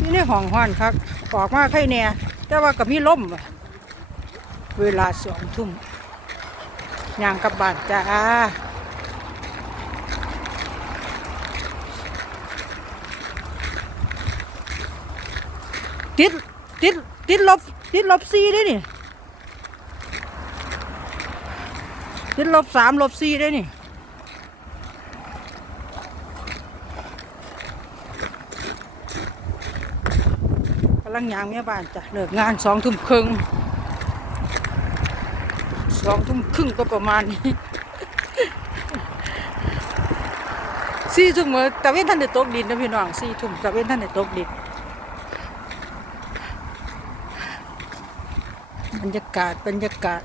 นี่ในห้องห้อนครับออกมาไข่แน่แต่ว่าก็มีลมเวลาสองทุ่มย่างกับบ้านจ้าติดติดติดลบติดลบสี่ได้นี่ติดลบสามลบสี่ได้นี่ำลังยางเมียบ้านจ้ะเลิกงานสองทุ่มครึ่งสองทุ่มครึ่งก็ประมาณนี้สี่ทุ่มเมื่อตะเวนท่านได้ตกดินนะพี่น้องสี่ทุ่มตะเวนท่านได้ตกดินบรรยากาศบรรยากาศ